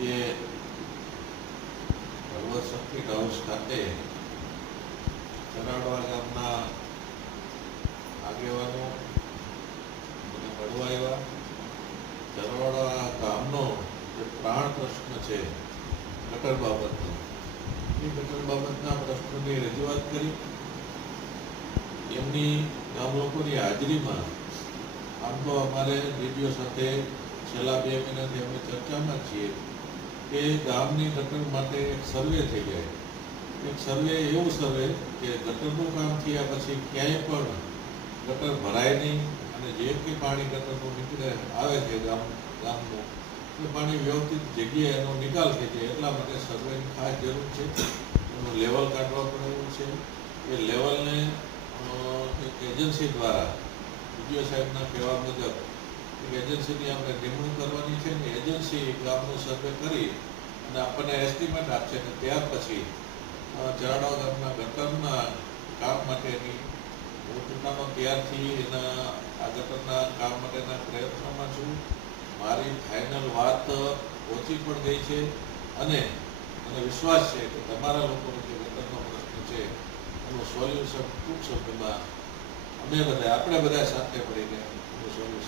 આજે ભગવત circuit house ખાતે ચરાડવા ગામના આગેવાનો મને મળવા આવ્યા. ચરાડવા ગામનો જે પ્રાણ પ્રશ્ન છે ગટર બાબતનો. એ ગટર બાબતના પ્રશ્નની રજૂઆત કરી. એમની ગામ લોકોની હાજરીમાં આમ તો અમારે ડીડીઓ સાથે છેલ્લા બે મહિનાથી અમે ચર્ચામાં છીએ. કે ગામની ગટર માટે એક સર્વે થઈ જાય. એક સર્વે, એવું સર્વે કે ગટરનું કામ થયા પછી ક્યાંય પણ ગટર ભરાય નહીં અને જે કંઈ પાણી ગટરનું નીકળે, આવે છે ગામ, ગામનું, એ પાણી વ્યવસ્થિત જગ્યાએ એનો નિકાલ થઈ જાય. એટલા માટે સર્વેની ખાસ જરૂર છે. એનું લેવલ કાઢવા પણ એવું છે. એ લેવલને એક એજન્સી દ્વારા, ડીડીઓ સાહેબના કહેવા મુજબ એજન્સીની આપણે નિમણૂક કરવાની છે ને એજન્સી ગામનું સર્વે કરી અને આપણને એસ્ટિમેટ આપશે ને ત્યાર પછી જરાડા ગામના ગટરના કામ માટેની, હું પોતાનો ત્યારથી એના, આ ગટરના કામ માટેના પ્રયત્નોમાં છું. મારી ફાઇનલ વાત પહોંચી પણ ગઈ છે અને મને વિશ્વાસ છે કે તમારા લોકોનો જે ગટરનો પ્રશ્ન છે, એનું સોલ્યુશન ટૂંક સમયમાં અમે બધા, આપણે બધા સાથે મળીને એનું સોલ્યુશન